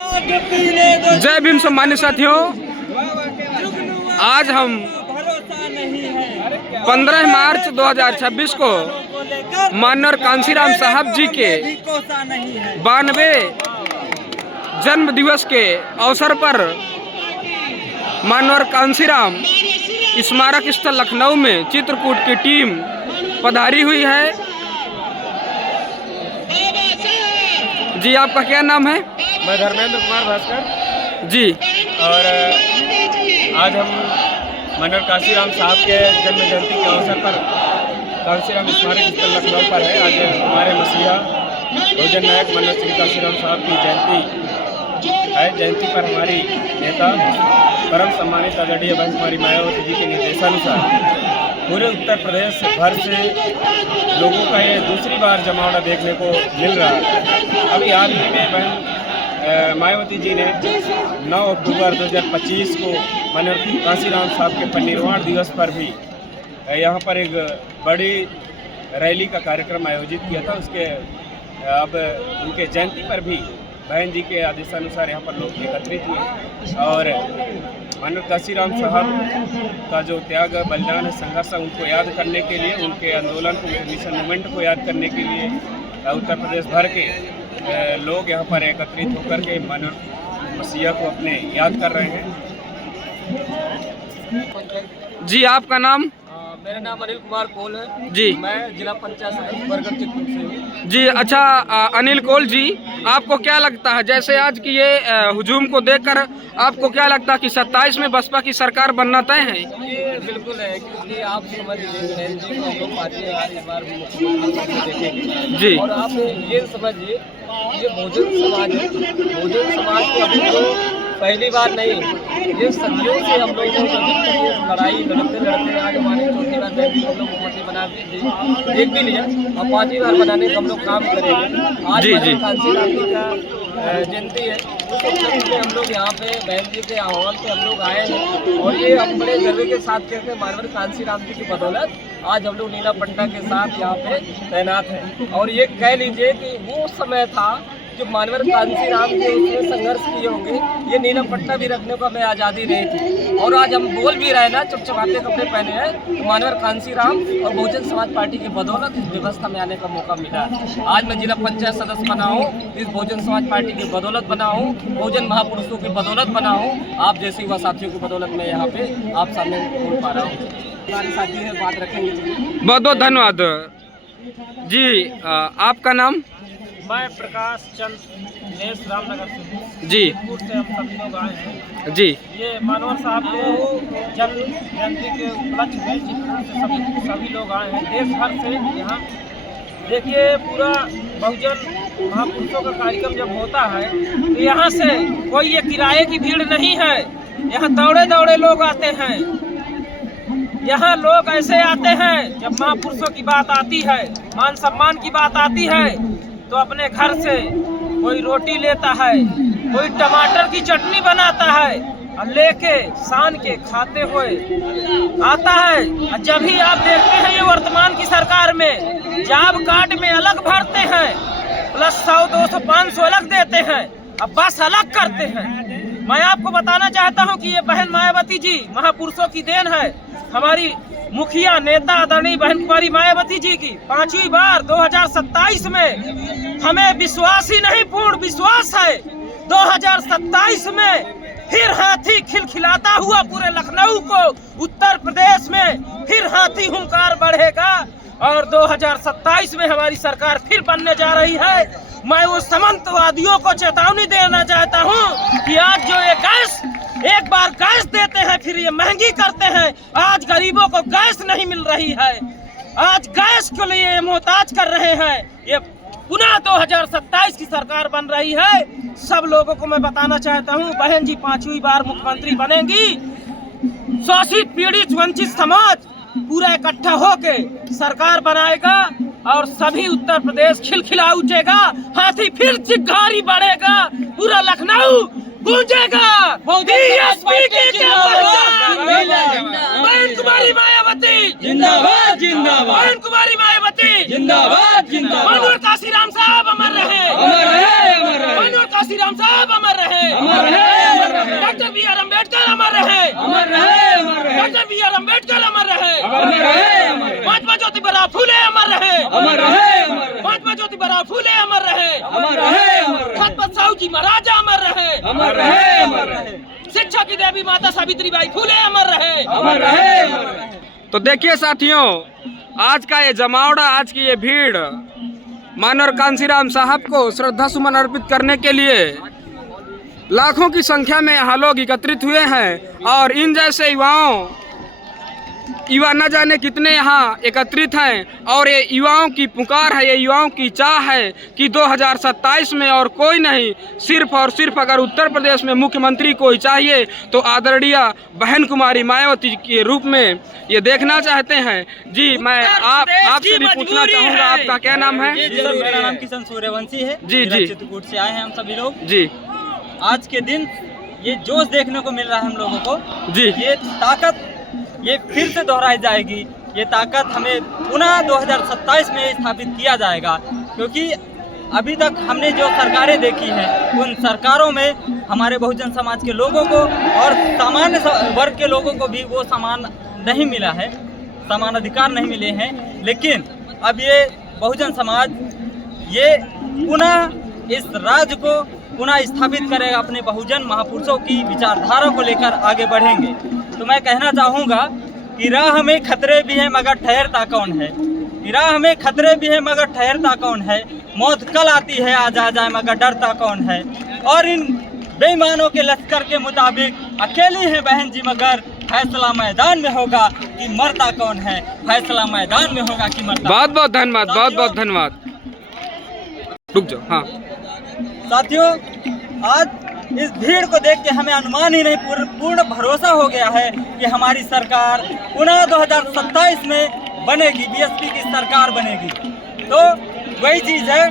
जय भीम सम्मानित साथियों, आज हम 15 मार्च 2026 को माननीय कांशीराम साहब जी के 92वें जन्म दिवस के अवसर पर माननीय कांशीराम स्मारक स्थल लखनऊ में चित्रकूट की टीम पधारी हुई है। जी, आपका क्या नाम है? मैं धर्मेंद्र कुमार भास्कर जी। और आज हम माननीय कांशीराम साहब के जन्म जयंती के अवसर पर कांशीराम स्मारक स्थल लखनऊ पर है। आज हमारे मसीहा बहुजन नायक माननीय श्री कांशीराम साहब की जयंती है। जयंती पर हमारी नेता परम सम्मानित आदरणीय बहन कुमारी मायावती जी के निर्देशानुसार पूरे उत्तर प्रदेश भर से लोगों का ये दूसरी बार जमावड़ा देखने को मिल रहा है। अभी हाल ही में बहन मायावती जी ने 9 अक्टूबर 2025 को माननीय कांशीराम साहब के परिनिर्वाण दिवस पर भी यहाँ पर एक बड़ी रैली का कार्यक्रम आयोजित किया था। उसके अब उनके जयंती पर भी बहन जी के आदेशानुसार यहाँ पर लोग एकत्रित हुए और माननीय कांशीराम साहब का जो त्याग बलिदान है, संघर्ष है, उनको याद करने के लिए, उनके आंदोलन को, मिशन मूवमेंट को याद करने के लिए उत्तर प्रदेश भर के लोग यहाँ पर एकत्रित होकर के माननीय मसीहा को अपने याद कर रहे हैं। जी, आपका नाम? मेरा नाम अनिल कुमार कोल है जी। मैं जिला पंचायत सदस्य बरगढ़ चित्रकूट से हूँ। जी, अच्छा, अनिल कोल जी, आपको क्या लगता है, जैसे आज की ये हुजूम को देखकर आपको क्या लगता है कि 27 में बसपा की सरकार बनना तय है? ये बिल्कुल है, क्योंकि आप समझ लीजिए जी को हम लोग पार्टी इस बार मुख्यमंत्री देखेंगे जी। और आप ये समझिए ये बहुजन समाज है। बहुजन समाज को अभी तो पहली बार नहीं, ये सदियों से हम लोग लड़ाई लड़ते आज हमारी चौथी बार हम लोग मुख्यमंत्री बना देख भी लिया और 5वीं बार बनाने का हम लोग काम करेंगे। आज कांशीराम जी का जयंती है, उस अवसर में हम लोग यहाँ पे बहन जी के आह्वान पे हम लोग आए हैं और ये हम बड़े गर्व के साथ कहते हैं माननीय कांशीराम जी की बदौलत आज हम लोग नीला पट्टा के साथ यहाँ पे तैनात हैं। और ये कह लीजिए कि वो समय था जो माननीय कांशीराम जी उसमें संघर्ष किए होंगे, ये नीला पट्टा भी रखने को हमें आज़ादी नहीं थी। और आज हम बोल भी रहे ना, चमचमाते कपड़े पहने हैं, तो माननीय कांशीराम और बहुजन समाज पार्टी की बदौलत इस व्यवस्था में आने का मौका मिला। आज मैं जिला पंचायत सदस्य बना हूँ, इस बहुजन समाज पार्टी की बदौलत बना हूँ, बहुजन महापुरुषों की बदौलत बना हूँ, आप जैसे युवा साथियों की बदौलत मैं यहाँ पे आप सामने बोल पा रहा हूँ। हमारे साथी है, बात रखेंगे। बहुत बहुत धन्यवाद जी। आपका नाम? मैं प्रकाश चंद देश रामनगर से जी। से हम सभी लोग आए हैं। जी, ये माननीय साहब के जन्म जयंती के उपलक्ष्य में चित्रकूट से सभी लोग आए हैं, देश भर से। यहाँ देखिए, पूरा बहुजन महापुरुषों का कार्यक्रम जब होता है तो यहाँ से कोई ये किराए की भीड़ नहीं है, यहाँ दौड़े दौड़े लोग आते हैं। यहाँ लोग ऐसे आते हैं, जब महापुरुषों की बात आती है, मान सम्मान की बात आती है, तो अपने घर से कोई रोटी लेता है, कोई टमाटर की चटनी बनाता है और लेके सान के खाते हुए आता है। और जब भी आप देखते हैं ये वर्तमान की सरकार में जॉब कार्ड में अलग भरते हैं, प्लस 100, 200, 500 अलग देते हैं, अब बस अलग करते हैं। मैं आपको बताना चाहता हूं कि ये बहन मायावती जी महापुरुषों की देन है। हमारी मुखिया नेता आदरणीय बहन कुमारी मायावती जी की 5वीं बार 2027 में हमें विश्वास ही नहीं, पूर्ण विश्वास है 2027 में फिर हाथी खिलखिलाता हुआ पूरे लखनऊ को, उत्तर प्रदेश में फिर हाथी हुंकार बढ़ेगा और 2027 में हमारी सरकार फिर बनने जा रही है। मैं उस सामंतवादियों को चेतावनी देना चाहता हूं कि आज जो ये गैस एक बार गैस देते हैं फिर ये महंगी करते हैं। आज गरीबों को गैस नहीं मिल रही है, आज गैस के लिए मोहताज कर रहे हैं। ये पुनः 2027 की सरकार बन रही है। सब लोगों को मैं बताना चाहता हूं, बहन जी 5वीं बार मुख्यमंत्री बनेंगी। शोषित पीड़ित वंचित समाज पूरा इकट्ठा होके सरकार बनाएगा और सभी उत्तर प्रदेश खिलखिला उठेगा, हाथी फिर चिंगारी बढ़ेगा, पूरा लखनऊ गूंजेगा। बहन कुमारी मायावती जिंदाबाद, जिंदाबाद। बहन कुमारी मायावती जिंदाबाद, जिंदाबाद। कांशीराम साहब अमर रहे, अमर रहे, अमर रहे। कांसीराम साहब अमर रहे, डॉक्टर बी आर अम्बेडकर अमर रहे, डॉक्टर बी आर अम्बेडकर अमर रहे, महात्मा ज्योतिबा फूले अमर रहे, महात्मा ज्योतिबा फूले अमर रहे, छत्रपति साहू जी महाराज अमर रहे, शिक्षा की देवी माता सावित्रीबाई फूले अमर रहे। तो देखिए साथियों, आज का ये जमावड़ा, आज की ये भीड़ माननीय कांसीराम साहब को श्रद्धा सुमन अर्पित करने के लिए लाखों की संख्या में यहाँ लोग एकत्रित हुए हैं। और इन जैसे युवा न जाने कितने यहाँ एकत्रित हैं। और ये युवाओं की पुकार है, ये युवाओं की चाह है कि 2027 में और कोई नहीं, सिर्फ और सिर्फ अगर उत्तर प्रदेश में मुख्यमंत्री कोई चाहिए तो आदरणीय बहन कुमारी मायावती के रूप में ये देखना चाहते हैं। जी, मैं आपसे भी पूछना चाहूँगा, आपका क्या नाम है? जी सर, मेरा नाम किशन सूर्यवंशी है। जी जी, चित्रकूट से आए हैं हम सभी लोग। जी, आज के दिन ये जोश देखने को मिल रहा है हम लोगों को। जी, ये ताकत ये फिर से दोहराई जाएगी। ये ताकत हमें पुनः 2027 में स्थापित किया जाएगा, क्योंकि अभी तक हमने जो सरकारें देखी हैं उन सरकारों में हमारे बहुजन समाज के लोगों को और सामान्य वर्ग के लोगों को भी वो समान नहीं मिला है, समान अधिकार नहीं मिले हैं। लेकिन अब ये बहुजन समाज ये पुनः इस राज्य को पुनः स्थापित करेगा, अपने बहुजन महापुरुषों की विचारधारा को लेकर आगे बढ़ेंगे। तो मैं कहना चाहूँगा कि राह में खतरे भी हैं मगर ठहरता कौन है, कि राह में खतरे भी हैं मगर ठहरता कौन है, मौत कल आती है आज आ जाए मगर डरता कौन है। और इन बेईमानों के लश्कर के मुताबिक अकेली है बहन जी मगर फैसला मैदान में होगा कि मरता कौन है, फैसला मैदान में होगा कि मरता। बहुत बहुत धन्यवाद, बहुत बहुत धन्यवाद। रुक जाओ। हाँ साथियों, आज इस भीड़ को देख के हमें अनुमान ही नहीं, पूर्ण भरोसा हो गया है कि हमारी सरकार पुनः 2027 में बनेगी, बीएसपी की सरकार बनेगी। तो वही चीज़ है